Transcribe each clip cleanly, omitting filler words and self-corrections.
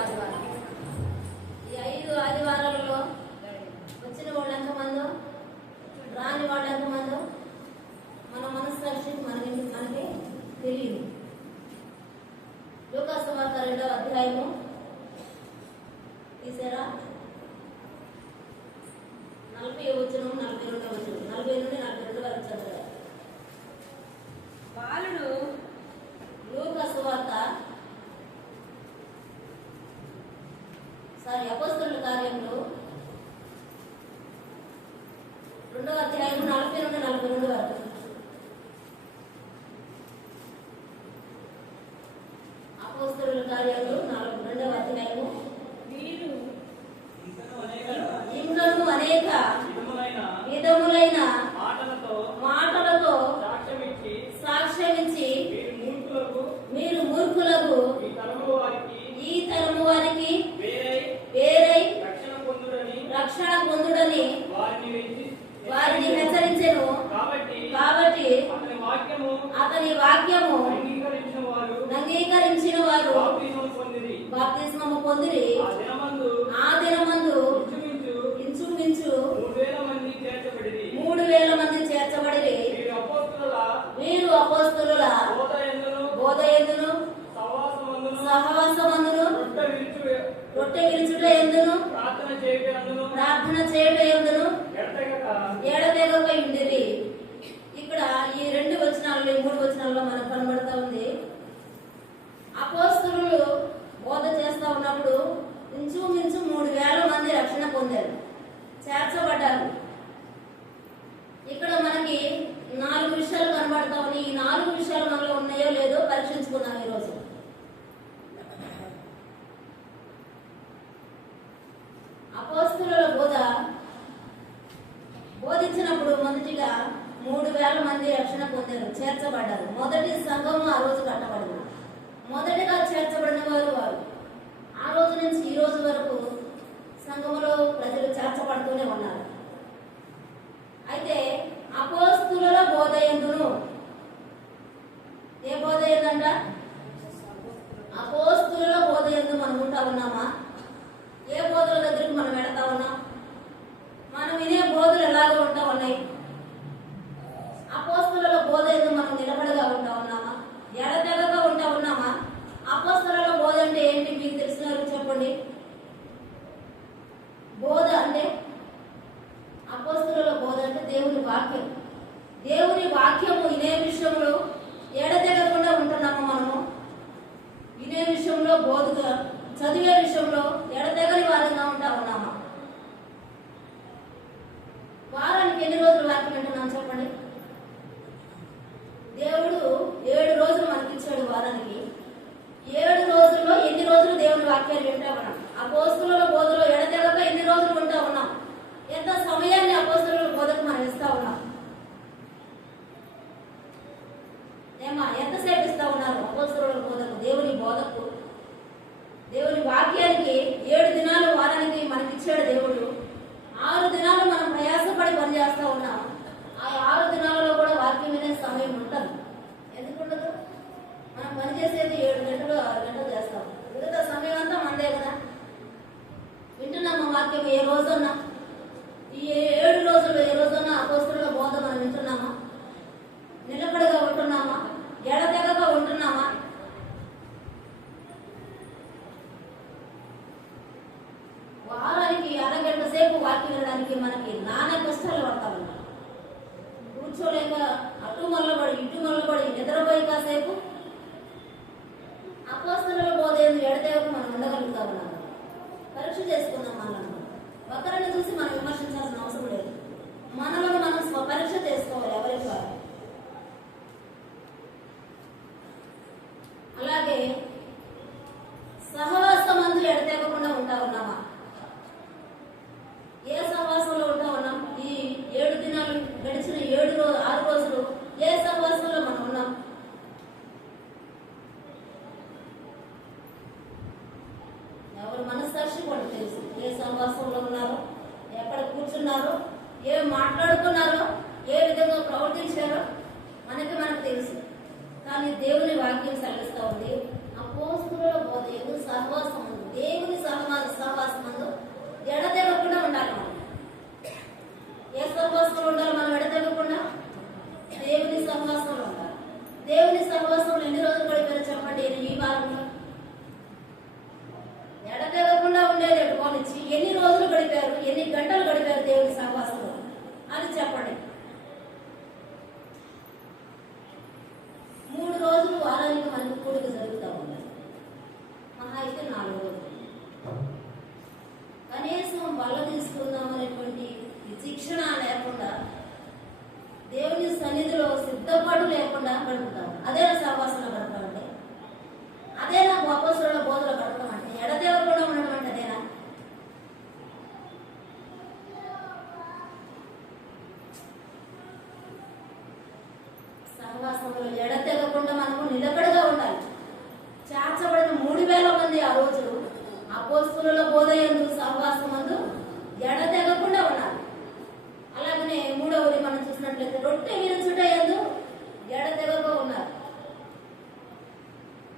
ఆదివారం. ఈ 5 ఆదివారాలలో వచ్చిన వాళ్ళు ఎంతమందో, రాని వాళ్ళు ఎంతమందో మన మనస్సాక్షి మనకి తెలియదు. లూకా సువార్త 2వ అధ్యాయము తీసారా? 40 వచనం 42వ వచనం 40 నుండి 42 వరకు చదవాలి. బాలుడు లూకా సువార్త అపోస్తలుల కార్యములు 2వ అధ్యాయం 40 నుండి 42 వరకు. అపోస్తలుల కార్యములు 2వ అధ్యాయము. ఇంకను అనేక విధములైన మాటలతో సాక్ష్యమిచ్చి మీరు మూర్ఖులకు ఈ తరము వారికి వేరై రక్షణ పొందుడని వారిని హెచ్చరించెను. కాబట్టి అతని వాక్యము అంగీకరించిన వారు బాప్తిస్మము పొందిరి. ఆ దినమందు ఇంచుమించు 3,000 మంది చేర్చబడిరి. వీరు అపోస్తలుల బోధయందును సహవాసమందును రొట్టె విరుచుట ఎందును ప్రార్థన చేయుట ఎందును ఎడతెగక ఉండిరి. ఇక్కడ ఈ 2 వచనాల్లో, ఈ 3 వచనాల్లో మనకు కనబడతా ఉంది. అపోస్తలులు బోధ చేస్తా ఉన్నప్పుడు ఇంచుమించు 3,000 మంది రక్షణ పొందారు, చేర్చబడ్డారు. ఇక్కడ మనకి 4 విషయాలు కనబడతా ఉన్నాయి. ఈ 4 విషయాలు మనలో ఉన్నాయో లేదో పరీక్షించుకున్నాం ఈరోజు. అపోస్తలుల బోధించినప్పుడు మొదటిగా 3,000 మంది రక్షణ పొందారు, చేర్చబడ్డారు. మొదటి సంఘము ఆ రోజు కట్టబడింది. మొదటిగా చేర్చబడిన వారు ఆ రోజు నుంచి ఈ రోజు వరకు సంఘములో ప్రజలు చేర్చబడుతూనే ఉన్నారు. అయితే అపోస్తలుల బోధయందును, ఏ బోధ ఏందంట? అపోస్తలుల బోధయందు మనం ఉంటా ఉన్నామా? ఏ బోధల దగ్గరికి మనం వెళతా ఉన్నాం? మనం వినే బోధలు ఎలాగో ఉంటా ఉన్నాయి? అపోస్తలుల బోధ ఎందుకు మనం నిలబడగా ఉంటా ఉన్నామా? ఎడతెగగా ఉంటా ఉన్నామా? అపోస్తలుల బోధ అంటే ఏంటి మీకు తెలిసిన వారు చెప్పండి. బోధ అంటే, అపోస్తలుల బోధ అంటే దేవుని వాక్యం. దేవుని వాక్యము వినే విషయంలో ఎడతెగకుండా ఉంటున్నామా? మనము వినే విషయంలో, బోధగా చదివే విషయంలో ఎడతెగని వారంగా ఉంటా ఉన్నామా? వారానికి ఎన్ని రోజులు వాక్యం వింటున్నాం చెప్పండి? దేవుడు 7 రోజులు మనకిచ్చాడు వారానికి. 7 రోజుల్లో ఎన్ని రోజులు దేవుని వాక్యాలు వింటా ఉన్నాం? అపోస్తలుల బోధలో ఎడతెగక ఎన్ని రోజులు ఉంటా ఉన్నాం? ఎంత సమయాన్ని అపోస్తలుల బోధకు మనం ఇస్తా ఉన్నాం? ఎంతసేపు ఇస్తా ఉన్నారు అపోస్తలుల బోధకు, దేవుని బోధకు, దేవుని వాక్యానికి? 7 దినాలు వారానికి మనకిచ్చాడు దేవుడు. 6 దినాలు మనం ప్రయాసపడి పని చేస్తా ఉన్నాం. ఆ 6 దినాలలో కూడా వాక్యం వినే సమయం ఉంటుంది. ఎందుకు ఉండదు? మనం పని చేసేది 7 గంటలు 6 గంటలు చేస్తాం. మిగతా సమయం అంతా మనదే కదా. వింటున్నామా వాక్యం? ఏ రోజున్నా, ఈ 7 రోజులు ఏ రోజున్నా అపోస్తలుల బోధ మనం వింటున్నామా? నిలకడగా ఉంటున్నామా? ఎడతెగగా ఉంటున్నామా? వారానికి అరగంట సేపు వాక్యం వినడానికి మనకి నానా కష్టాలు పడతా ఉన్నాం. కూర్చోలేక అటు మల్లబడి ఇటు మల్లబడి నిద్రపోయి కాసేపు అపోస్తలుల బోధ ఎడతెగకు మనం ఉండగలుగుతా ఉన్నాం. పరీక్ష చేసుకుందాం. మనల్ని ఒకరిని చూసి మనం విమర్శించాల్సిన అవసరం లేదు. మనలను మనం స్వపరీక్ష చేసుకోవాలి, ఎవరికి వారు. అలాగే సహవాసమందు ఎడతెగకుండా ఉంటా ఉన్నామా? ఏ సహవాసంలో ఉంటా ఉన్నాం? ఈ 7 దినాలు గడిచిన 6 రోజులు ఏ సహవాసంలో మనం ఉన్నాం? ఎవరు మనస్సాక్షి కూడా తెలుసు ఏ సహవాసంలో ఉన్నారో, ఎక్కడ కూర్చున్నారో, ఏ మాట్లాడుకున్నారో, ఏ విధంగా ప్రవర్తించారో మనకు తెలుసు. కానీ దేవుని వాక్యం సెలవిస్తా ఉంది, అపోస్తలుల బోధ సహవాసం, అపోస్తలుల బోధ యందు సహవాసమందు ఎడతెగకుండా ఉన్నారు. అలాగనే మూడవది మనం చూసినట్లయితే రొట్టె విరుచుట యందు ఎడతెగక ఉన్నారు.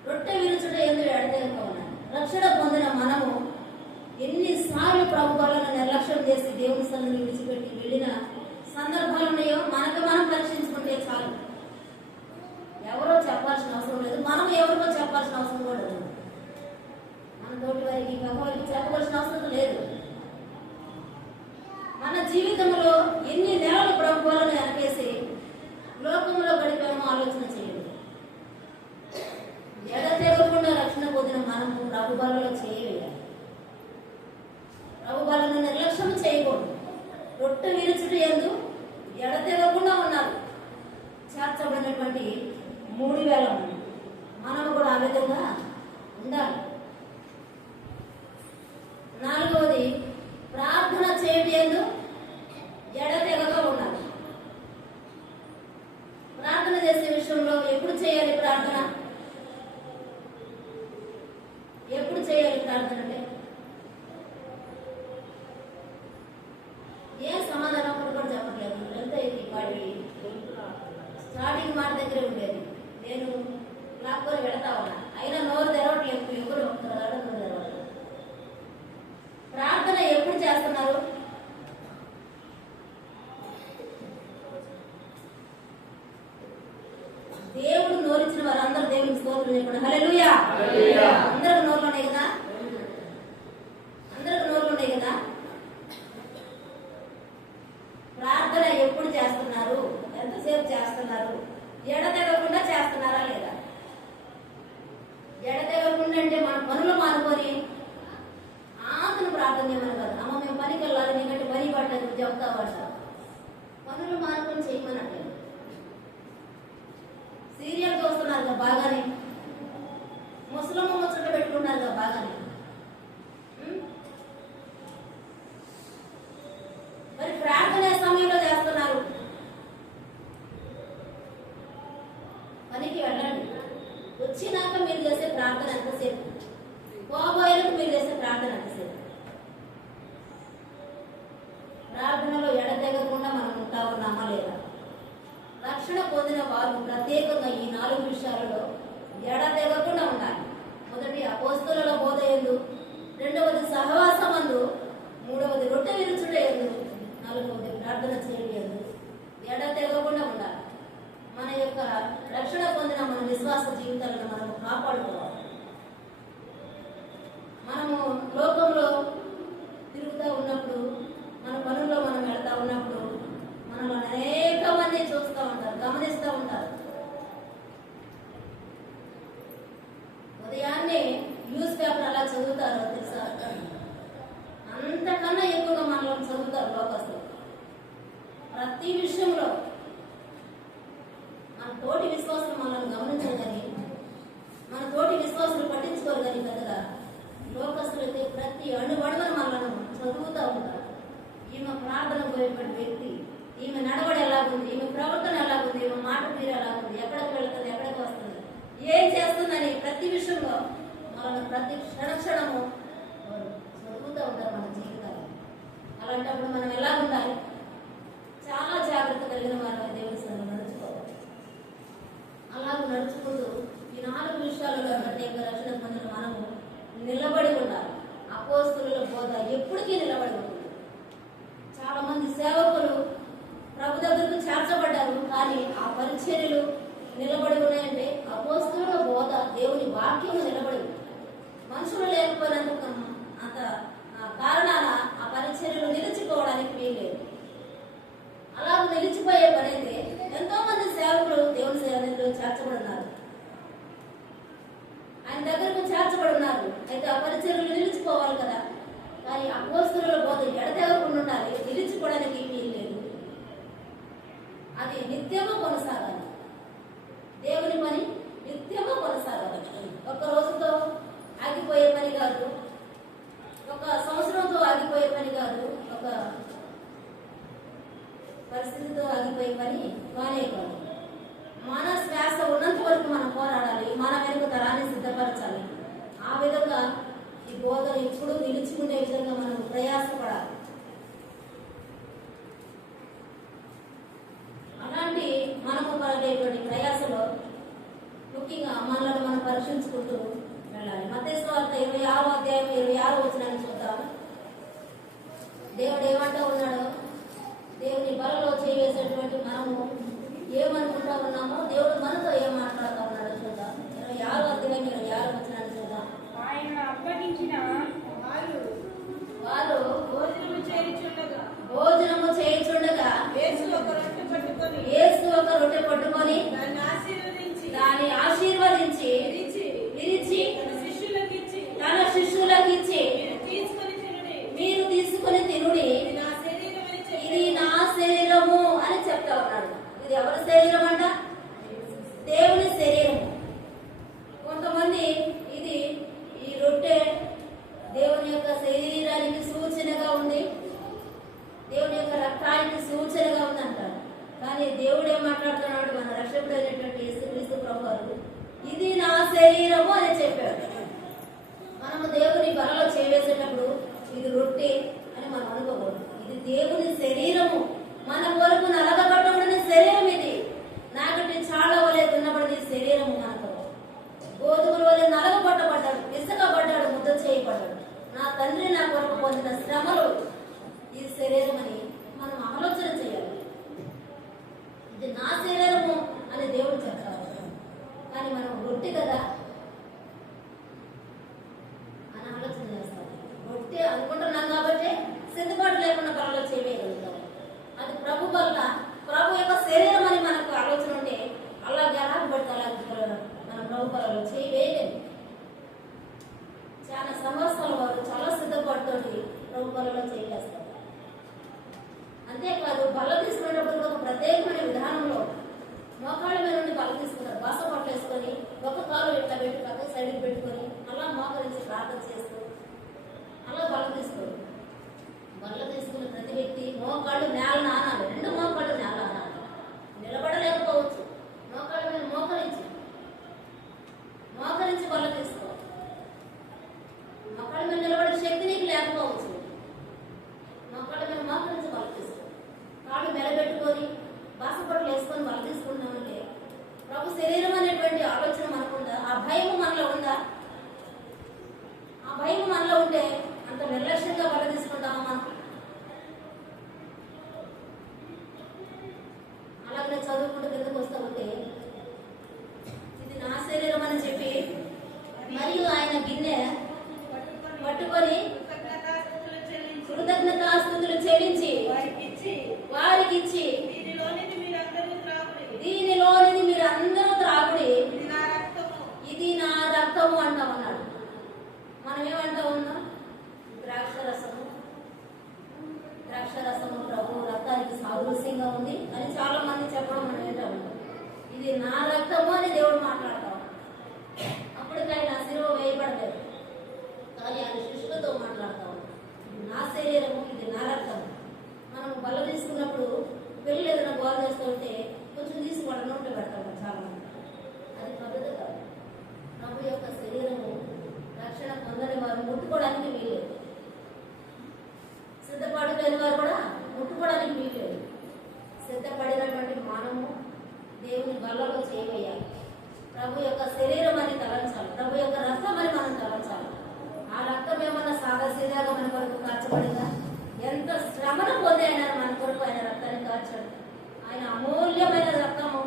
రొట్టె విరుచుట యందు ఎడతెగక ఉన్నారు. రక్షణ పొందిన మనము ఎన్నిసార్లు ప్రభు వలన నిర్లక్ష్యం చేసి దేవుని సన్నిధిని విడిచిపెట్టి వెళ్ళిన సందర్భాలు ఉన్నాయో మనకు మనం పరీక్షించుకుంటే చాలు. ఎవరో చెప్పాల్సిన అవసరం లేదు, మనం ఎవరికో చెప్పాల్సిన అవసరం కూడా లేదు. మన తోటి వారికి పక్కవారికి చెప్పవలసిన అవసరం లేదు. మన జీవితంలో ఎన్ని నెలలు ప్రభు వలన వెనకేసి లోకంలో గడిపామో ఆలోచన చేయండి. ఎడతెగకుండా రక్షణ పొందిన మనము ప్రభు బలలో చేయవేయాలి. ప్రభు బలను నిర్లక్ష్యం చేయకూడదు. రొట్టె విరుచుట యందు ఎడతెగకుండా ఉన్నారు. చేర్చబడినటువంటి 3,000 మంది మనము కూడా ఆ విధంగా ఉండాలి. నాలుగవది ప్రార్థన చేయడం యందు ఎడతెగక ఉండాలి. ప్రార్థన చేసే విషయంలో ఎప్పుడు చేయాలి ప్రార్థన? ఎప్పుడు చేయాలి ప్రార్థన అంటే ఏం సమాధానం కూడా చెప్పట్లేదు. ఎంత ఇది వాడి స్టార్టింగ్ మాట దగ్గరే ఉండేది. నేను లాక్కొని వెళతా ఉన్నా, అయినా నోరు తెరవట్లేదు. ఎవరు నోరు తెరవట్లేదు. ప్రార్థన ఎప్పుడు చేస్తున్నారు? దేవుడు నోరిచ్చిన వారందరూ దేవునికి స్తోత్రం చెప్పండి. హల్లెలూయా. అందరికి నోర్లు ఉన్నాయి కదా, అందరికి నోర్లు ఉన్నాయి కదా. ప్రార్థన ఎప్పుడు చేస్తున్నారు? ఎంతసేపు చేస్తున్నారు? ఎడతెగకుండా చేస్తున్నారా లేదా? ఎడతెగకుండా అంటే మన పనులు మానుకొని ఆతను ప్రార్థన చేయమని కాదు. అమ్మ మేము పనికి వెళ్ళాలి, నీకంటే పని పట్టదు చెప్తావు అంటారు. పనులు మానుకొని చేయమన్నట్టు. సీరియల్ చూస్తున్నారు కదా బాగానే, ముసలమ్మ ముచ్చట పెట్టుకున్నారు కదా బాగానే. మరి ప్రార్థన సమయంలో చేస్తున్నారు. పనికి వెళ్ళండి, వచ్చినాక మీరు చేసే ప్రార్థన ఎంతసేపు? పోబోయేలకు మీరు చేసే ప్రార్థన ఎంతసేపు? ప్రార్థనలో ఎడతెగకుండా మనం ఉంటా ఉన్నామా లేదా? రక్షణ పొందిన వారు ప్రత్యేకంగా ఈ 4 విషయాలలో ఎడతెగకుండా ఉండాలి. మొదటి అపోస్తలుల బోధ యందు, రెండవది సహవాసమందు, మూడవది రొట్టె విరుచుట యందు, నాలుగవది ప్రార్థన చేయడం యందు ఎడతెగకుండా ఉండాలి. మన యొక్క రక్షణ పొందిన మన విశ్వాస జీవితాలను మనము కాపాడుకోవాలి. మనము లోకంలో తిరుగుతూ ఉన్నప్పుడు, మన పనుల్లో మనం వెళ్తా ఉన్నప్పుడు మనలో అనేక మంది చూస్తూ ఉంటారు, గమనిస్తూ ఉంటారు. ఉదయాన్నే న్యూస్ పేపర్ అలా చదువుతారో తెలుసా? అంతకన్నా ఎక్కువగా మనలో చదువుతారు లోకస్తులు. ప్రతి విషయంలో మన తోటి విశ్వాసులు మనల్ని గమనించరు కానీ, మన తోటి విశ్వాసులు పట్టించుకోరు కానీ పెద్దగా. లోకస్తులు అయితే ప్రతి అడుగడుగున మనలను చదువుతూ ఉంటారు. ఈమె ప్రార్థన పోయేటువంటి వ్యక్తి, ఈమె నడవడి ఎలాగుంది, ఈమె ప్రవర్తన ఎలాగుంది, ఈమె మాట తీరు ఎలాగుంది, ఎక్కడికి వెళ్తుంది, ఎక్కడికి వస్తుంది, ఏం చేస్తుందని ప్రతి విషయంలో మనల్ని ప్రతి క్షణము చదువుతూ ఉంటారు మన జీవితాలు. అలాంటప్పుడు మనం ఎలా ఉండాలి? చాలా జాగ్రత్త కలిగిన వారు దేవుని సన్నిధిలో నడుచుకోవాలి. అలాగ నడుచుకుంటూ ఈ 4 విషయాలలో ప్రత్యేక రక్షణ పొందిన మనము నిలబడి ఉండాలి. అపోస్తలుల బోధ ఎప్పటికీ నిలబడి ఉంటుంది. చాలా మంది సేవకులు ప్రభు దగ్గరకు చేర్చబడ్డారు, కానీ ఆ పరిచర్యలు నిలబడి ఉన్నాయంటే అపోస్తలుల బోధ, దేవుని వాక్యం నిలబడి ఉంది. మనుషులు లేకపోయినందుకు అంత కారణాన ఆ పరిచర్యలు నిలిచిపోవడానికి వీల్లేదు. అలా నిలిచిపోయే పని అయితే ఎంతో మంది సేవకులు దేవుని సేవలో చేర్చబడినారు, ఆయన దగ్గరకు చేర్చబడినారు. అయితే ఆ పరిచర్యలు నిలిచిపోవాలి కదా. కానీ అపోస్తలుల బోధ ఎడతెగకుండా ఉండాలి, నిలిచిపోవడానికి వీల్లేదు. అది నిత్యము కొనసాగాలి. దేవుని పని నిత్యము కొనసాగాలి. ఒక రోజుతో ఆగిపోయే పని కాదు, ఒక సంవత్సరంతో ఆగిపోయే పని కాదు, ఒక పరిస్థితితో ఆగిపోయే పని కానే కాదు. మన శ్వాస ఉన్నంత వరకు మనం పోరాడాలి, మన వెనుక తరాన్ని సిద్ధపరచాలి. ఆ విధంగా ఈ బోధన ఎప్పుడు నిలుచుకునే విధంగా మనం ప్రయాసపడాలి. అలాంటి మనము పడేటువంటి ప్రయాసలో ముఖ్యంగా మనల్ని మనం పరీక్షించుకుంటూ వెళ్ళాలి. మత్తయి సువార్త 26వ అధ్యాయం 26వ వచనాన్ని చూద్దాం. దేవుడు ఏమంటా ఉన్నాడు? దేవుని బలలో చేయవేసేటువంటి మనము ఏమనుకుంటా ఉన్నామో దేవుడు మనతో ఏం మాట్లాడుతూ ఉన్నాడో చూద్దాం. 26వ అధ్యాయం 26వ వచనాన్ని చూద్దాం. ఆయన అప్పగించిన వారు భోజనము చేయుచుండగా యేసు ఒక రొట్టె పట్టుకొని దాన్ని ఆశీర్వదించి విరిచి తన శిష్యులకు ఇచ్చి మీరు తీసుకొని తినుడి, ఇది నా శరీరము అని చెప్తా ఉన్నాడు. ఇది ఎవరి శరీరం అంట? దేవుని శరీరము. కొంతమంది ఇది ఈ రొట్టె దేవుని యొక్క శరీరానికి సూచనగా ఉంది, దేవుని యొక్క రక్తానికి సూచనగా ఉంది అంటారు. కానీ దేవుడు ఏం మాట్లాడుతున్నాడు? మన రక్షకుడైనటువంటి యేసుక్రీస్తు ప్రభువారు ఇది నా శరీరము అని చెప్పాడు. మనము దేవుని బలలో చేవేసేటప్పుడు ఇది రొట్టె అని మనం అనుకోకూడదు. ఇది దేవుని శరీరము, మన కొరకు నలగబడ్డబడిన శరీరం. ఇది నాకంటే చాలా వలె దున్నబడిన శరీరము. మనకు గోధుమల వలె నలగబట్టబడ్డాడు, ఇసుకబడ్డాడు, ముద్ద చేయబడ్డాడు. నా తండ్రి నా కొరకు పొందిన శ్రమలు ఈ శరీరం అని మనం ఆలోచన చేయాలి. ఇది నా శరీరము అని దేవుడు చెప్తారు. కానీ మనం రొట్టె కదా అని ఆలోచన చేస్తాం. రొట్టె అనుకుంటున్నాం కాబట్టి సిద్ధపాటు లేకుండా బలలో చేయగలుగుతాం. అది ప్రభు వల్ల, ప్రభు యొక్క శరీరం అని మనకు ఆలోచన ఉంటే అలాగే ఎలా పడితే అలాగే మనం ప్రభు బలలో చేయలేము. చాలా సంవత్సరాల వారు చాలా సిద్ధపాటుతోటి ప్రభు బలలో చేయలేస్తారు. అంతేకాదు బల్ల తీసుకునేటప్పుడు ఒక ప్రత్యేకమైన విధానంలో మోకాళ్ళ మీద నుండి బల్ల తీసుకుంటారు. బాస పట్ల వేసుకొని ఒక కాలు ఇట్లా పెట్టి పక్క సైడ్కి పెట్టుకొని అలా మోకరించి ప్రార్థన చేస్తూ అలా బల్ల తీసుకోరు. బల్ల తీసుకున్న ప్రతి వ్యక్తి మోకాళ్ళు నేల నానాలి, 2 మోకాళ్ళు నేల నానాలి. నిలబడలేకపోవచ్చు, మోకాళ్ళ మీద మోకరించి బల్ల తీసుకో. మోకాళ్ళ మీద నిలబడే శక్తి నీకు లేకపోవచ్చు, మోకాళ్ళ మీద మోకరించి బల్ల తీసుకో. కాళ్ళు మెలబెట్టుకొని బాసపట్లు వేసుకొని బల్ల తీసుకుంటామంటే ప్రభు శరీరం అనేటువంటి ఆలోచన మనకుందా? ఆ భయం మనలో ఉందా? ఆ భయం మనలో ఉంటే అంత నిర్లక్ష్యంగా బల్ల తీసుకుంటామా మనం? అలాగే చదువుకుంటూ కిందకు వస్తూ ఉంటే ఇది నా శరీరం అని చెప్పి మరియు ఆయన గిన్నె పట్టుకొని కృతజ్ఞతాస్తుతులు చెల్లించి వారికిచ్చి దీనిలోనిది మీరు అందరూ త్రాగుడి, ఇది నా రక్తము అంటా ఉన్నాడు. మనం ఏమంటా ఉన్నాం? ద్రాక్షరసము ప్రభు రక్తానికి సాదృశ్యంగా ఉంది అని చాలా మంది చెప్పడం మనం ఏంటా ఉంటాం. ఇది నా రక్తము అని దేవుడు మాట్లాడతాం. అప్పటికైనా శిలువ వేయబడలేదు, కానీ ఆయన శిష్యులతో మాట్లాడతాం. నా శరీరము, ఇది నా రక్తము. మనం బల్ల తీసుకున్నప్పుడు పెళ్ళి ఏదైనా గోల చేస్తూ ఉంటే కొంచెం తీసుకోవడం నోట్లో పెడతాం చాలా మంది. అది పద్ధతి కాదు. ప్రభు యొక్క శరీరము రక్షణ పొందని వారు ముట్టుకోవడానికి వీలేదు, సిద్ధపాటు లేని వారు కూడా ముట్టుకోవడానికి వీలేదు. సిద్ధపడినటువంటి మనము దేవుని బల్లలో చేయవేయాలి. ప్రభు యొక్క శరీరం అని తలంచాలి, ప్రభు యొక్క రక్తం అని మనం తలంచాలి. ఆ రక్తం ఏమన్నా సాదాసీదాగా మన కొరకు కార్చబడిందా? ఎంత శ్రమను పొంది అయినా మన కొరకు ఆయన రక్తాన్ని కార్చాడు. ఆయన అమూల్యమైన రక్తము,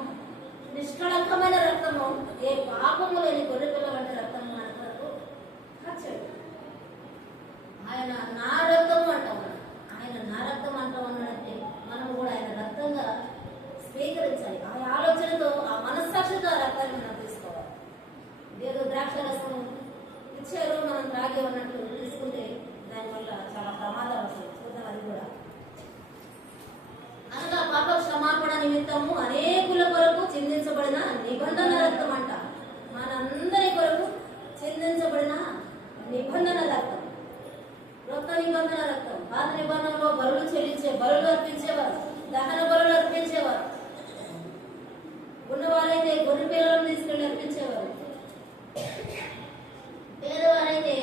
నిష్కళంకమైన రక్తము, ఏ పాపము లేని గొర్రెపిల్ల వంటి రక్తము మన కొరకు కార్చాడు. ఆయన నా రక్తము అంటాం. ఆయన నా రక్తం అంటాం అన్నాడంటే మనం కూడా ఆయన రక్తంగా స్వీకరించాలి. ఆ ఆలోచనతో, ఆ మనస్సాక్షితో ఆ రక్తాన్ని మనం తీసుకోవాలి. ఏదో ద్రాక్ష రసం ఇచ్చారు మనం త్రాగే ఉన్నట్లు తీసుకుంటే దానివల్ల చాలా ప్రమాదాలు వస్తాయి. చూద్దాం అది కూడా. అనగా పాప క్షమాపణ నిమిత్తము అనేకుల కొరకు చిందించబడిన నిబంధన రక్తం అంట. మనందరి కొరకు చిందించబడిన నిబంధన రక్తం, కొత్త నిబంధన రక్తం. పాత నిబంధనలో బలులు చెల్లించే, బలులు అర్పించేవారు, దహన బలులు అర్పించేవారు. ఉన్నవారైతే గొర్రె పిల్లలను తీసుకెళ్లి అర్పించేవారు. పేదవారైతే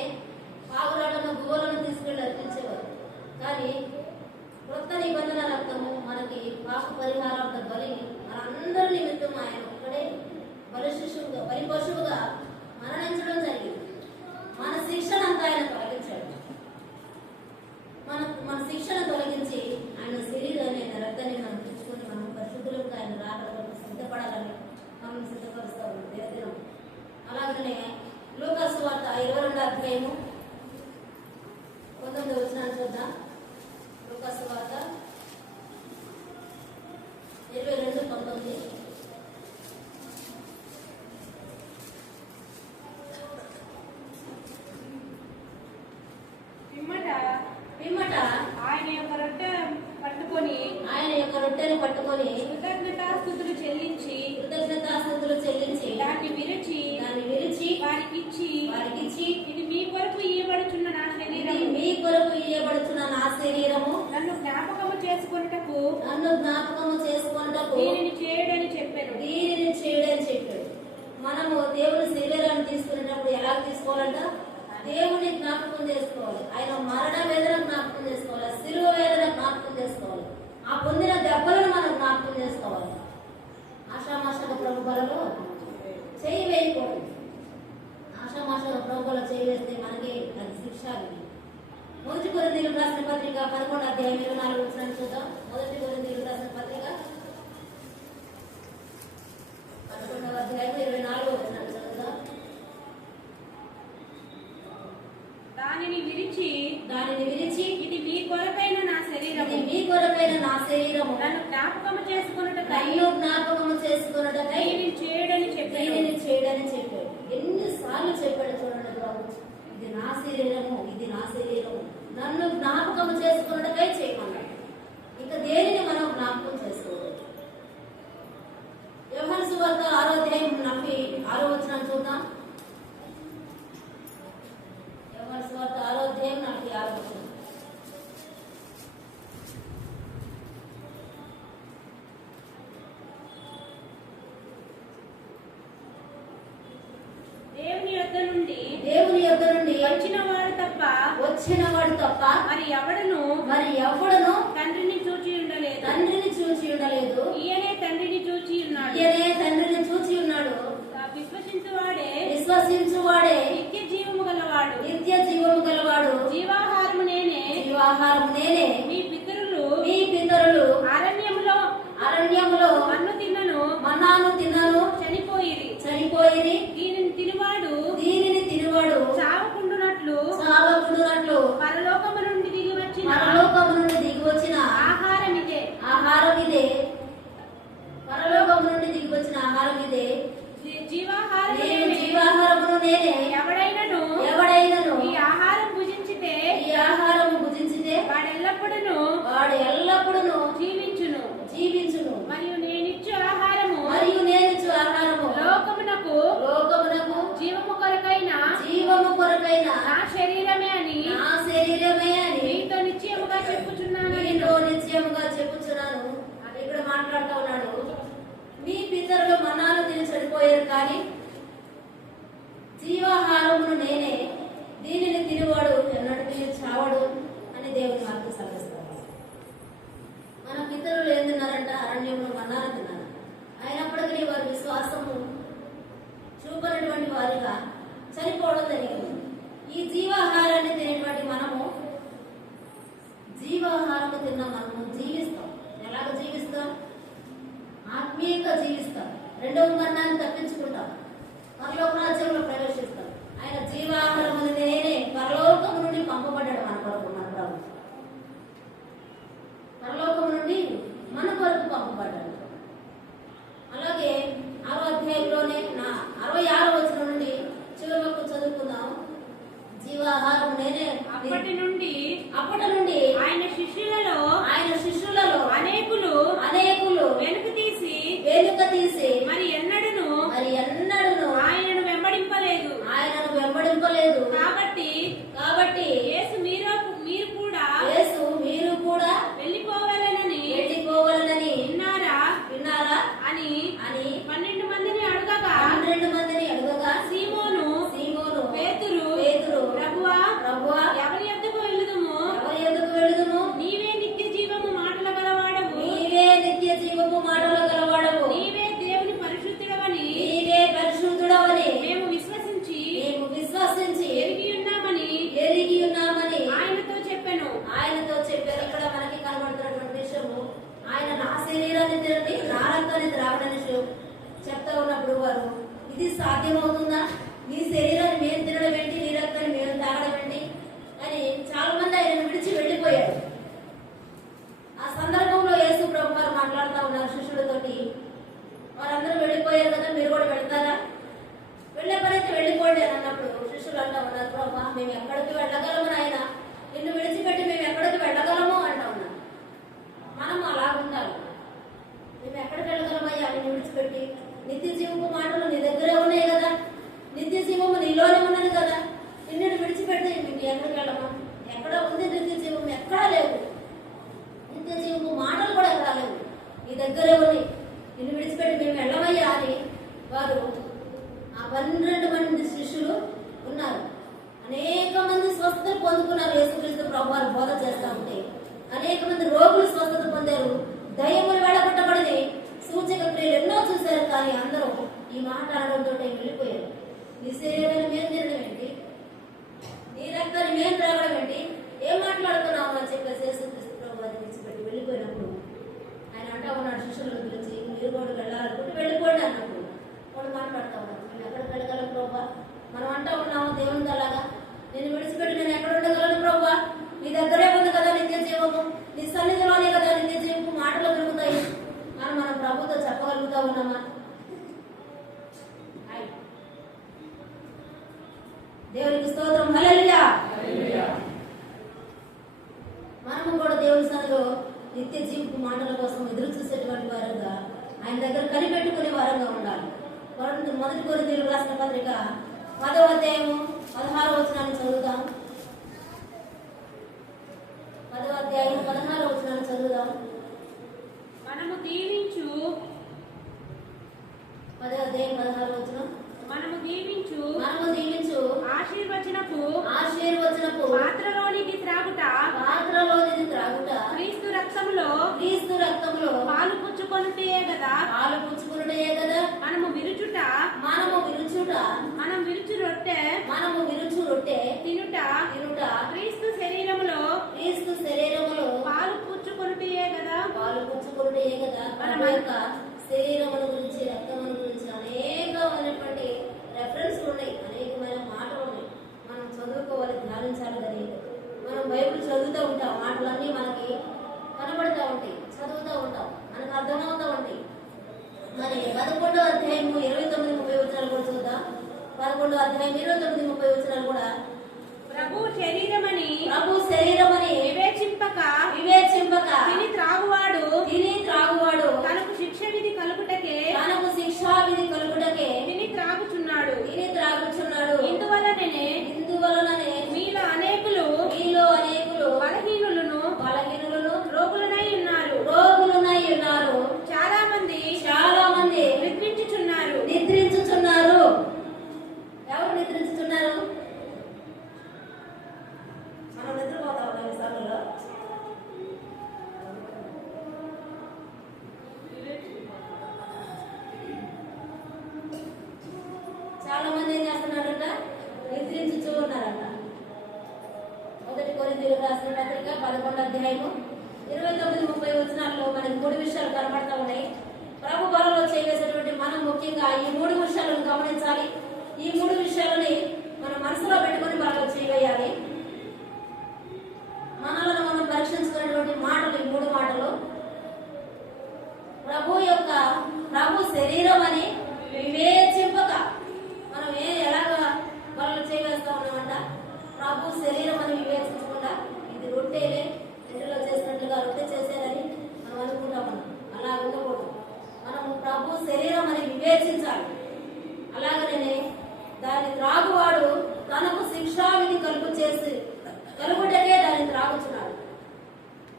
పావుల అధ్యాయము 19వ వచనాన్ని చూద్దాం. లూకా సువార్త 22:19. పిమ్మట ఆయన యొక్క రొట్టెను పట్టుకొని కృతజ్ఞతాస్తుతులు చెల్లించి దాన్ని విరిచి వారికిచ్చి ఇది మీ కొరకు ఇయ్యబడుచున్న నా శరీరము నన్ను జ్ఞాపకము చేసుకొనుటకు దీనిని చేయడని చెప్పాను. మనము దేవుని శరీరాన్ని తీసుకునేటప్పుడు ఎలా తీసుకోవాలంట? దేవుని జ్ఞాపకం చేసుకోవాలి. ఆయన మరణ వేదన జ్ఞాపకం చేసుకోవాలి. శిలువ వేదన జ్ఞాపకం చేసుకోవాలి. ఆ పొందిన దెబ్బలను మనం జ్ఞాపకం చేసుకోవాలి. ఆషామాషగా ప్రభు బలలో చేయి వేయకూడదు. ఆషామాషగా ప్రభు బల చేయి వేస్తే మనకి అది శిక్ష. మొదటి కొరింథీయులకు రాసిన పత్రిక 11:24 చూద్దాం. మొదటి కొరింథీయులకు రాసిన పత్రిక 11:24 చదువుదాం. దానిని విరిచి ఇది మీ కొరకైన నా శరీరము నన్ను జ్ఞాపకము చేసుకొనుటకై దీనిని చేయడని చెప్పాడు. ఎన్నిసార్లు చెప్పాడు చూడండి ప్రభు. ఇది నా శరీరము నన్ను జ్ఞాపకం చేసుకున్నట్టుకై చేయమన్నాడు. ఇంకా దేనిని మనం జ్ఞాపకం చేసుకోవాలి. యోహాను సువార్త 6:46 వచనాన్ని చూద్దాం. యోహాను సువార్త 6:46 వచనం. దేవుని యొద్ద నుండి వచ్చినవాడు తప్ప మరి ఎవడును తండ్రిని చూచి ఉండలేదు. ఈయనే తండ్రిని చూచి ఉన్నాడు. విశ్వసించువాడే నిత్య జీవము గలవాడు. జీవాహారము నేనే. మీ పితరులు అరణ్యములో మన్నాను తిన్నను చనిపోయిరి. దీనిని తినువాడు చావకుండునట్లు పరలోకము నుండి దిగి వచ్చిన ఆహారం ఇదే. జీవాహారమును నేనే. ఎవడైనను ఈ ఆహారం భుజించితే వాడు ఎల్లప్పుడూ జీవించును. మరియు నేనిచ్చు ఆహారము లోకమునకు జీవము కొరకైన నా శరీరమే అని మీతో నిశ్చయముగా చెప్పుచున్నాను. అది ఇక్కడ మాట్లాడుతూ ఉన్నాడు. మీ పితరులు మన్నాను తిని చనిపోయారు, కానీ జీవాహారమును నేనే. దీనిని తినేవాడు ఎన్నటికీ చావడు అని దేవుని వాక్యం సెలవిస్తారు. మన పితరులు ఏం తిన్నారంట? అరణ్యంలో మన్నాను తిన్నారు. అయినప్పటికీ వారి విశ్వాసము చూపనటువంటి వారిగా చనిపోవడం జరిగింది. ఈ జీవాహారాన్ని తినేటువంటి మనము జీవాహారము తిన్న మనము జీవిస్తాం. ఎలాగ జీవిస్తాం? ఆత్మీయంగా జీవిస్తాం. రెండవ మరణాన్ని తప్పించుకుంటాం. పరలోక రాజ్యంలో ప్రవేశిస్తాం. ఆయన జీవాహారము నేనే. పరలోకము నుండి పంపబడ్డాడు మన కొరకు. మన ప్రభు పరలోకము నుండి మన కొరకు పంపబడ్డాడు. అలాగే 6వ అధ్యాయంలోనే 66వ వచనం నుండి చివరి వరకు చదువుకుందాం. జీవాహారం నేనే. అప్పటి నుండి ఆయన శిష్యులలో అనేకులు వెనుక తీసి మరి ఎన్నడూను ఆయనను వెంబడింపలేదు. కాబట్టి యేసు మీరు కూడా వెళ్ళిపోవాలనని విన్నారా అని 12 మందిని అడగగా సీమోను పేతురు ప్రభువా ఎవరి యొద్దకు వెళ్ళుదుము? నీవే నిత్య జీవము మాటల గలవాడవు. నీవే దేవుని పరిశుద్ధుడవని మేము విశ్వసించి ఎరిగి ఉన్నామని ఆయనతో చెప్పాను. ఇక్కడ మనకి కనబడుతున్నటువంటి విషయము, ఆయన నా శరీరాన్ని తినండి, నా రక్తాన్ని త్రాగడని చెప్తా ఉన్నప్పుడు వారు, ఇది సాధ్యమవుతుందా? నీ శరీరాన్ని మేము తినడం ఏంటి, నీ రక్తాన్ని మేము ఎక్కడికి వెళ్ళమా? ఎక్కడ ఉంది నిత్య జీవం? ఎక్కడా లేవు. నిత్య జీవము మాటలు కూడా ఎక్కడా లేవు. ఈ దగ్గరే ఉన్నాయి. నిన్ను విడిచిపెట్టి మేము వెళ్ళమయ్యా అని వారు ఆ 12 మంది శిష్యులు ఉన్నారు. అనేక మంది స్వస్థతలు పొందుకున్నారు. యేసుక్రీస్తు ప్రభు వారు బోధ చేస్తా ఉంటే అనేక మంది రోగులు స్వస్థత పొందారు. దయ్యములు వెళ్ళగొట్టబడి సూచక క్రియలు ఎన్నో చూశారు. కానీ అందరూ ఈ మాట అనడంతో వెళ్ళిపోయారు. నీ శరీరమైన మేము తినడం ఏంటి, నీ రక్తాన్ని మేము త్రాగడం ఏంటి, ఏం మాట్లాడుతున్నావు అని చెప్పేసి యేసుక్రీస్తు ప్రభు వారిని విడిచిపెట్టి వెళ్ళిపోయినప్పుడు ఆయన అంటా ఉన్నాడు శిష్యులను పిలిచి, మీరు కూడా వెళ్ళాలనుకుంటే వెళ్ళిపోండి అన్నప్పుడు వాళ్ళు మాట్లాడుతూ ఉన్నారు, మేము ఎక్కడికి వెళ్ళగలం ప్రభా? మనం అంటా ఉన్నాము దేవుని అలాగా, నేను విడిచిపెట్టి నేను ఎక్కడ ఉండగలను ప్రభా? నీ దగ్గరే ఉంది కదా నిత్య జీవము, నీ సన్నిధిలోనే కదా నిత్య జీవము మాటలు దొరుకుతాయి అని మనం ప్రభుతో చెప్పగలుగుతా ఉన్నామా? దేవునికి స్తోత్రం, హల్లెలూయా. మనము కూడా దేవుని సన్నిధిలో నిత్య జీవపు మాటల కోసం ఎదురు చూసేటువంటి వారంగా ఆయన దగ్గర కనిపెట్టుకునే వారంగా ఉండాలి. మొదటి కొరింథీయులకు రాసిన పత్రిక 10వ అధ్యాయము 16వ వచనాన్ని చదువుదాం. 10వ అధ్యాయం 16వ వచనాన్ని చదువుదాం. మనము దీవించు 10వ అధ్యాయం 16వ వచనం. మనము దీవించు ఆశీర్వచనపు పాత్రలోనికి త్రాగుట క్రీస్తు రక్తములో పాలు పుచ్చుకొనుటే కదా. మనము విరుచుట మనం విరుచు రొట్టె తినుట క్రీస్తు శరీరములో పాలు పుచ్చుకొనుటే కదా. మన యొక్క శరీరముల గురించి రక్తముల గురించి అనేకమైనటువంటి రెఫరెన్స్ ఉన్నాయి, అనేకమైన మాటలు ఉన్నాయి. మనం చదువుకోవాలి, ధ్యానించాలి. కానీ మనం బైబిల్ చదువుతూ ఉంటాం, మాటలన్నీ మనకి కనబడుతూ ఉంటాయి, చదువుతూ ఉంటాం, మనకు అర్థమవుతూ ఉంటాయి. మరి 11వ అధ్యాయం 29-30 వచనాలు కూడా చూద్దాం. 11వ అధ్యాయం 29-30 వచనాలు కూడా ప్రభు శరీరమని వివేచింపక తిని త్రాగువాడు తనకు శిక్షా విధి కలుగుటకే తిని త్రాగుచున్నాడు. ఇందువలననే మీలో అనేకులు బలహీనులను రోగులనై ఉన్నారు. చాలా మంది నిద్రించుచున్నారు. ఎవరు నిద్రించుతున్నారు? మనం నిద్రపోతా ఉన్నాం ఈ సమయంలో. చాలా మంది ఏం చేస్తున్నారంట? నిద్రించుతూ ఉన్నారంట. మొదటి కొరింథీయులకు రాసిన పత్రిక 11వ అధ్యాయము 29-30 వచనాల్లో మనకి 3 విషయాలు కనబడతా ఉన్నాయి. ప్రభు బలలో చేయవేసేటువంటి మనం ముఖ్యంగా ఈ 3 విషయాలను గమనించాలి. ఈ 3 విషయాలని మన మనసులో పెట్టుకుని బలలో చేయవేయాలి. మనలను మనం పరీక్షించుకునేటువంటి మాటలు ఈ 3 మాటలు. ప్రభు శరీరం అని వివేచింపక, మనం ఎలాగా బలలో చేయవేస్తా ఉన్నామంట? ప్రభు శరీరం అని వివేచించకుండా ఇది రొట్టెలే, ఇంటిలో చేసినట్లుగా రొట్టె చేసేదని మనం అనుకుంటామన్నా. అలా ఉండకూడదు. మనము ప్రభు శరీరం అని వివేచించాలి. అలాగనే దాన్ని త్రాగువాడు తనకు శిక్షావిధి కలుగుటకే దాన్ని త్రాగుచున్నాడు.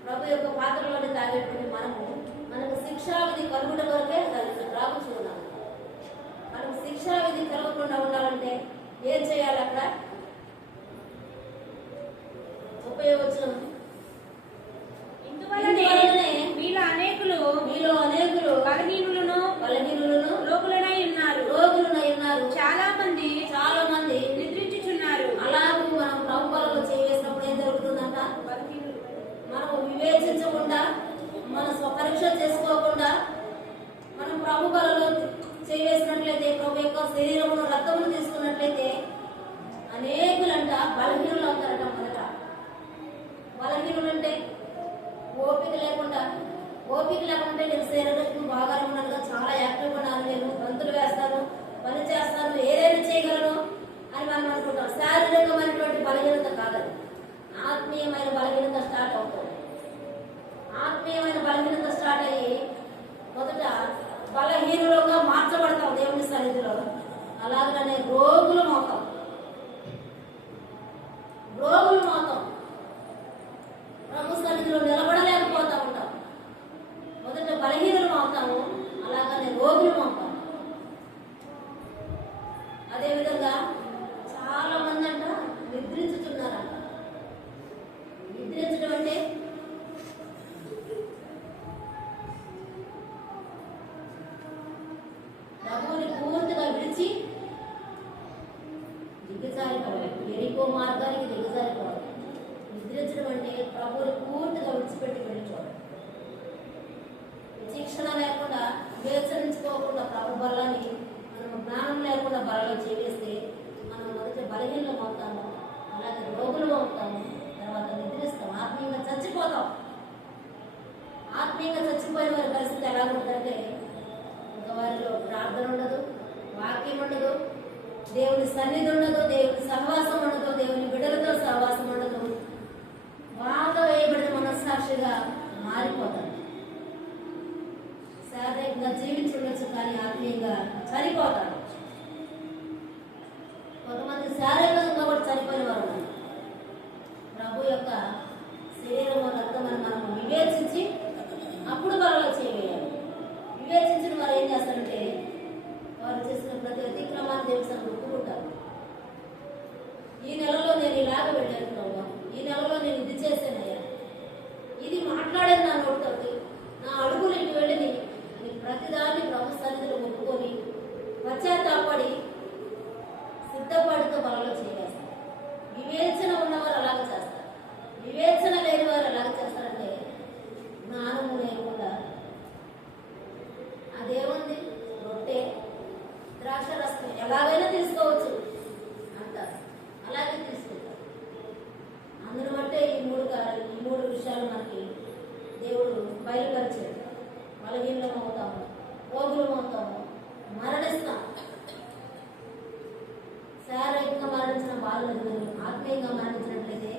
ప్రభు యొక్క పాత్రలోనే తాగేటువంటి మనకు శిక్షావిధి కలుగుట వరకే దాన్ని త్రాగుచున్నాము. మనకు శిక్షావిధి కలగకుండా ఉండాలంటే ఏం చేయాలి? అక్కడ ఉపయోగించడం. ఇందువలనే మీలో అనేకులు బలహీనులను రోగులనై ఉన్నారు. చాలా మంది నిద్రించుచున్నారు. అలాగే మనం ప్రభు బలలో చేసినప్పుడు ఏం జరుగుతుందంట? మనం వివేచించకుండా, మన స్వపరీక్ష చేసుకోకుండా మనం ప్రభు బలలో చేసినట్లయితే, ప్రభు యొక్క శరీరమును రక్తమును తీసుకున్నట్లయితే అనేకులంట బలహీనులు అవుతారట. మొదట బలహీనులు అంటే ఓపిక లేకుండా నేను శరీరం బాగానే ఉన్నాను, చాలా యాక్టివ్గా ఉన్నాను, నేను బంతులు వేస్తాను, పని చేస్తాను, ఏదైనా చేయగలను అని మనం అనుకుంటాం. శారీరకమైనటువంటి బలహీనత కాదని ఆత్మీయమైన బలహీనత స్టార్ట్ అవుతుంది. ఆత్మీయమైన బలహీనత స్టార్ట్ అయ్యి మొదట బలహీనులుగా మార్చబడతాం దేవుని సన్నిధిలో. అలాగనే రోగులు అవుతాం. రోగులు పాపానికి దిగజారిపోవడం. నిద్రించడం అంటే ప్రభువుని పూర్తిగా విడిచిపెట్టి వెళ్ళిపోవడం. శిక్షణ లేకుండా వివేచనించుకోకుండా ప్రభు బలాన్ని మనం జ్ఞానం లేకుండా బలలో చేవేస్తే మనం మొదటి బలహీనం అవుతాము, అలాగే రోగులు అవుతాము, తర్వాత నిద్రిస్తాం, ఆత్మీయంగా చచ్చిపోతాం. ఆత్మీయంగా చచ్చిపోయిన వారి పరిస్థితి ఎలా ఉంటుందంటే ఇంకా వారిలో ప్రార్థన ఉండదు, వాక్యం ఉండదు, దేవుని సన్నిధి ఉండదు, దేవుని సహవాసం ఉండదు, దేవుని బిడ్డలతో సహవాసం ఉండదు. బాగా వేయబడిన మనస్సాక్షిగా మారిపోతాడు. శారీరకంగా జీవించుండొచ్చు కానీ ఆత్మీయంగా చనిపోతాడు. కొంతమంది శారీరకంగా కూడా చనిపోయిన వారు ఉన్నారు. ప్రభు యొక్క శరీరం రక్తమని మనం వివేచించి అప్పుడు బలలో చేయవేయాలి. వివేచించిన వారు ఏం చేస్తారంటే వారు చేసిన ప్రతి అతిక్రమాన్ని దేవుని ఒప్పుకుంటారు. ఈ నెలలో నేను ఇలాగ వెళ్ళాను ప్రభు, ఈ నెలలో నేను ఇది చేశానయ్యా, ఇది మాట్లాడాను నా నోటితోటి, నా అడుగులు ఇటు వెళ్ళని ప్రతిదాన్ని ప్రభు సన్నిధిలో ఒప్పుకొని పశ్చాత్తాపడి సిద్ధపడితో బలలో చేస్తారు. వివేచన ఉన్నవారు అలాగ చేస్తారు. వివేచన లేని వారు ఎలాగ చేస్తారంటే జ్ఞానము లేకుండా అదేముంది రొట్టె ద్రాక్ష రసం ఎలాగైనా తీసుకోవచ్చు అంటారు, అలాగే తీసుకుంటారు. అందును బట్టే ఈ మూడు విషయాలు మనకి దేవుడు బయలుపరిచాడు. బలహీనం అవుతాము, రోగులం అవుతాము, మరణిస్తాం. శారీరకంగా మరణించిన బాధలు ఆత్మీయంగా మరణించినట్లయితే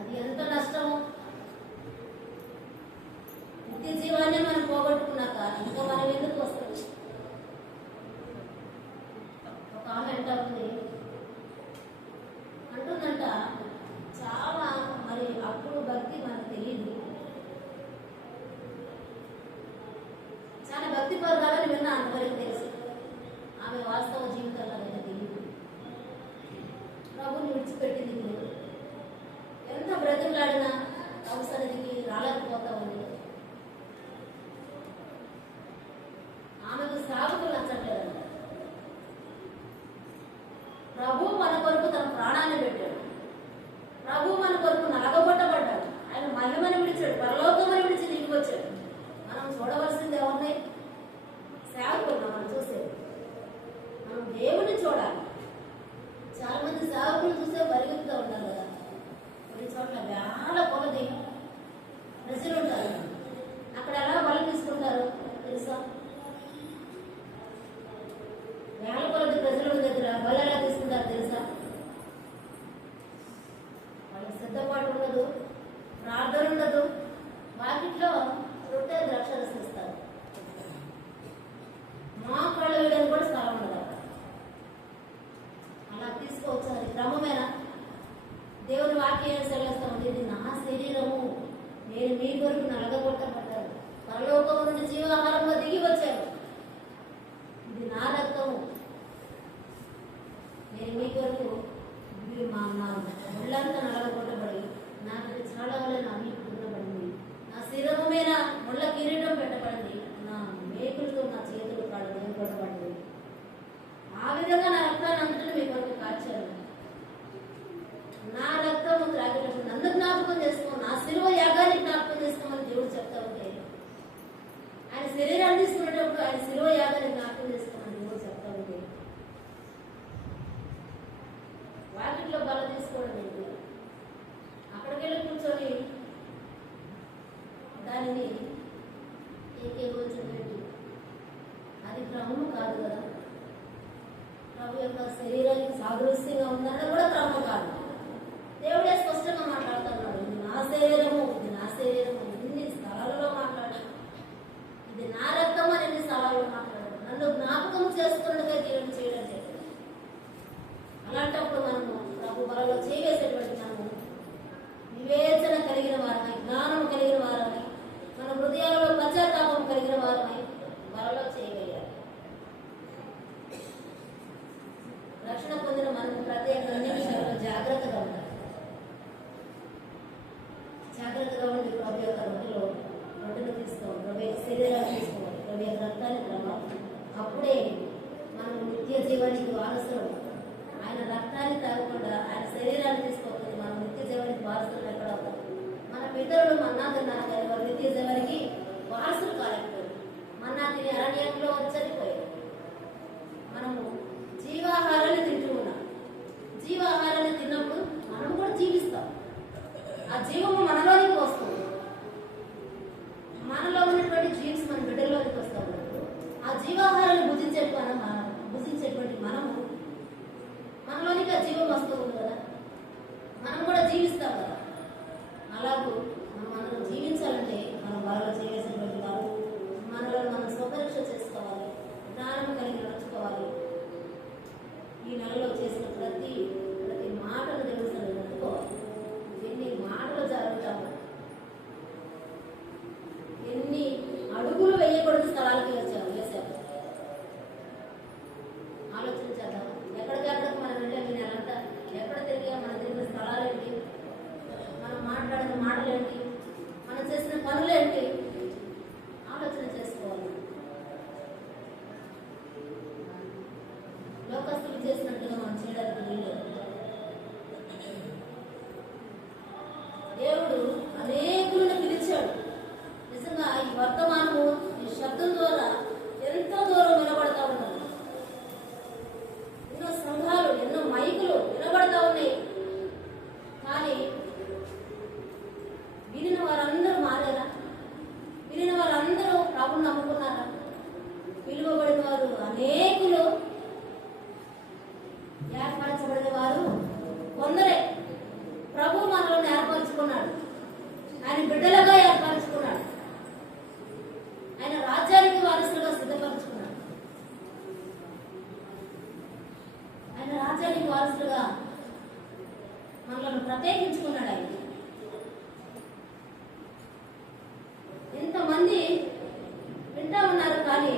అది ఎంత నష్టము. నిత్య జీవాన్ని మనం పోగొట్టుకున్నాక ఇంకా మనం ఎందుకు వస్తాం? ఒక ఆమె అంటుందంట చాలా మరి అప్పుడు భక్తి మనకు తెలియదు, చాలా భక్తి పరురాలని విన్నా అంతవరకు తెలుసు. ఆమె వాస్తవ జీవితంలో అనేది తెలియదు. ప్రభుని విడిచిపెట్టింది లేదు. ఎంత బ్రతిమలాడినా ప్రభు సన్నిధికి రాలేకపోతా ఉంది. ఆమెకు సాగుతూ నచ్చట్లేదంట. ప్రభు మన కొరకు తన ప్రాణాన్ని పెట్టాడు. ప్రభు మన కొరకు నలగొట్టబడ్డాడు. ఆయన మహిమని విడిచాడు, పరలోకమని విడిచి దిగి వచ్చాడు. మనం చూడవలసింది ఎవరిని? సేవకులు. మనం చూసేది మనం దేవుని చూడాలి. చాలా మంది సేవకులు చూసే పరిగెత్తుతూ ఉంటారు కదా. కొన్ని చోట్ల వేల కొలది ప్రజలు ఉంటారు. అక్కడ ఎలా బలి తీసుకుంటారు తెలుసా? వేల కొలది ప్రజల దగ్గర బలి ఎలా తీసుకుంటారు తెలుసా? వాళ్ళకి సిద్ధపాటు ఉండదు, ప్రార్థన ఉండదు, వాటిలో రొట్టె ద్రాక్ష రసం ఇస్తారు. మా కాళ్ళ వేయడానికి కూడా స్థలం ఉండదు. అలా తీసుకోవచ్చు. అది క్రమమేనా? దేవుని వాక్యం సెలవుస్తామంటే ఇది నా శరీరము, నేను మీ కొరకు నలగొట్టబడ్డాను, పరలోకం నుండి జీవాహారంగా దిగి వచ్చాను, ఇది నా రక్తము, నేను మీ కొరకు ముళ్ళంతా నలగొట్టబడి నాకు చాలా వల్ల నా మీకు ఉండబడింది, నా శిరము మీద ముళ్ళ కిరీటం పెట్టబడింది, నా మేకులతో నా చేతులు కాళ్ళు వేయబడబడింది. ఆ విధంగా నా రక్తాన్ని అంతటా మీ కొరకు కాల్చాను. నా రక్తము త్రాగేటప్పుడు నన్ను జ్ఞాపకం చేసుకో, నా శిలువ యాగాన్ని జ్ఞాపకం చేసుకోమని దేవుడు చెప్తా ఉంటే, ఆయన శరీరాన్ని తీసుకునేటప్పుడు ఆయన శిలువ యాగాన్ని జ్ఞాపకం చేసుకోమని దేవుడు చెప్తా ఉంటే, వాటిలో బల తీసుకోవడం ఏంటి? అక్కడికి వెళ్ళి కూర్చొని దానిని ఏకీభవించబెట్టి అది క్రమము కాదు కదా. ప్రభు యొక్క శరీరానికి సాదృశ్యంగా ఉందన్నది కూడా క్రమం కాదు. దేవుడే స్పష్టంగా మాట్లాడుతున్నాడు, ఇది నా శరీరము, ఇది నా శరీరము. ఇన్ని స్థలాలలో మాట్లాడాడు. ఇది నా రక్తం అని ఎన్ని స్థలాల్లో మాట్లాడాడు. నన్ను జ్ఞాపకం చేసుకున్నట్టుగా దేవుడు చేయడం లేదు. అలాంటప్పుడు మనము ప్రభు బలలో చేయవేసేటువంటి మనము వివేచన కలిగిన వారమై, జ్ఞానం కలిగిన వారమై, మన హృదయాలలో పశ్చాత్తాపం కలిగిన వారమై బలలో చేయగలిగారు. రక్షణ పొందిన మనకు ప్రత్యేకంగా ఆ జీవము మనలోనికి వస్తుంది. మనలో ఉన్నటువంటి జీన్స్ మన బిడ్డలోనికి వస్తూ ఉన్నప్పుడు ఆ జీవాహారాన్ని భుజించేటువంటి మనము మనలోనికి ఆ జీవం వస్తూ ఉంది కదా, మనం కూడా జీవిస్తాం కదా. అలాగూ మనం జీవించాలంటే మనం బాగా చేయాల్సినటువంటి వారు మనలో మనం స్వపరీక్ష చేసుకోవాలి, జ్ఞానం కలిగి నడుచుకోవాలి. ఈ నెలలో చేసిన ప్రతి మాటను తెలుస్తుంది నడుచుకోవాలి. ఎన్ని మాటలు జరుగుతాము, ఎన్ని అడుగులు వేయకూడని స్థలాలకి వేసాము. ఆలోచించేద్దాం. ఎక్కడికెక్కడికి మనం వెళ్ళే ఈ నెలంతా ఎక్కడ తిరిగా మనం తిరిగిన స్థలాలేంటి, మనం మాట్లాడిన మాటలేంటి, మనం చేసిన పనులేంటి ఆలోచన చేసుకోవాలి. లోకస్తులు చేసినట్టుగా మనం చేయడానికి వీలేదు. దేవుడు అనేకులను పిలిచాడు. నిజంగా ఈ వర్తమానము ఈ శబ్దం ద్వారా ఎంతో దూరం వినబడతా ఉన్నది. ఎన్నో సంఘాలు, ఎన్నో మైకులు వినబడతా ఉన్నాయి. కానీ వినిన వారందరూ మారారా? వినిన వారందరూ ప్రభువుని నమ్ముకున్నారా? పిలువబడిన వారు అనేకులు, ఏర్పరచబడిన వారు కొందరే. ప్రభు మనల్ని ఏర్పరచుకున్నాడు, ఆయన బిడ్డలుగా ఏర్పరచుకున్నాడు, ఆయన రాజ్యానికి వారసులుగా సిద్ధపరచుకున్నాడు. ఆయన రాజ్యానికి వారసులుగా మనల్ని ప్రత్యేకించుకున్నాడు. ఆయన ఇంతమంది వింటా ఉన్నారు, కానీ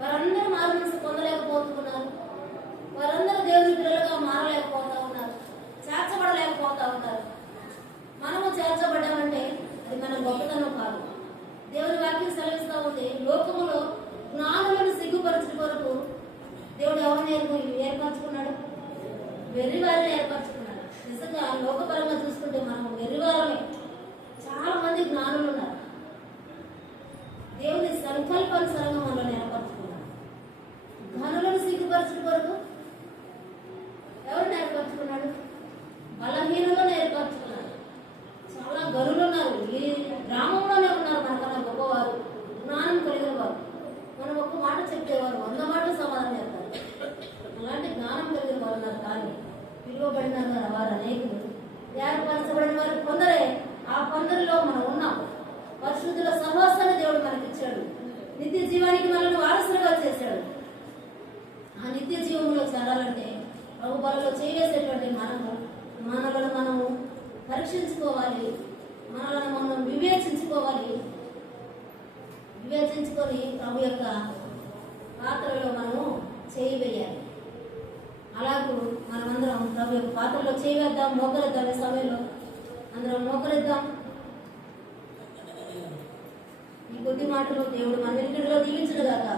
వారందరూ మారు మనసు పొందలేకపోతున్నారు. వారందరూ దేవుని పిల్లలుగా మారలేకపోతా ఉన్నారు, చేర్చబడలేకపోతా ఉన్నారు. మనము చేర్చబడ్డామంటే అది మన గొప్పతనం కాదు. దేవుని వాక్యం సెలవిస్తూ ఉంది, లోకములో జ్ఞానులను సిగ్గుపరచడం కొరకు దేవుడు ఎవరిని ఏర్పరచుకున్నాడు? వెర్రివారిని ఏర్పరచుకున్నాడు. నిజంగా లోకపరంగా చూసుకుంటే మనం వెర్రివారమే. చాలా మంది జ్ఞానులు ఉన్నారు. దేవుని సంకల్పానుసారంగా మనల్ని ఏర్పరచుకున్నాడు. ఘనులను సిగ్గుపరచడం కొరకు ఎవరిని ఏర్పరచుకున్నాడు? బలహీనులను ఏర్పరచుకున్నాడు. చాలా గనులు ఉన్నారు, ఈ గ్రామంలోనే ఉన్నారు మనకన్నా గొప్పవారు, జ్ఞానం కలిగిన వారు. మనం ఒక్క మాట చెప్తేవారు 100 మాటలు సమాధానం చేస్తారు. అలాంటి జ్ఞానం కలిగిన వారు ఉన్నారు. కానీ పిలువబడిన వారు అనేకులు, ఏర్పరచబడిన వారు కొందరే. ఆ కొందరిలో మనం ఉన్నాం. పరిశుద్ధుల సహవాసాన్ని దేవుడు మనకిచ్చాడు. నిత్య జీవానికి మనల్ని వారసులుగా చేశాడు. ఆ నిత్య జీవంలో చేరాలంటే ప్రభు బలలో చేయవేసేటువంటి మనలను మనము పరీక్షించుకోవాలి, మనలను మనం వివేచించుకొని ప్రభు యొక్క పాత్రలో మనము చేయి వేయాలి. అలాగూ మనమందరం ప్రభు యొక్క పాత్రలో చేయి వేద్దాం, మోకరిద్దాం. ఈ సమయంలో అందరం మోకరిద్దాం. ఈ కొద్ది మాటలు దేవుడు మన వెనుకడిలో దీవించును గాక.